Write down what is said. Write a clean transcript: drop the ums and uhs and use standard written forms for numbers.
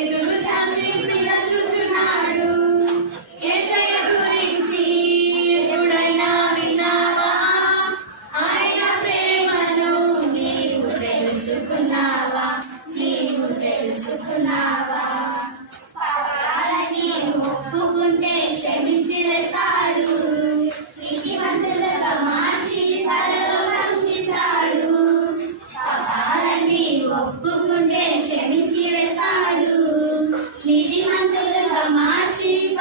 చేతులు చాచి పిలుచుచున్నాడు. యేసయ్య గురించి ఎప్పుడైనా విన్నావా? ఆయన ప్రేమను నీవు తెలుసుకున్నావా? నీవు తెలుసుకున్నావా? పాపాలని ఒప్పుకుంటే క్షమించి వేస్తాడు. నీతిమంతులుగా మార్చి పరలోకం తీస్తాడు. పాపాలని ఒప్పుకుంటే క్షమించి వేస్తాడు. నీతిమంతులుగా మార్చి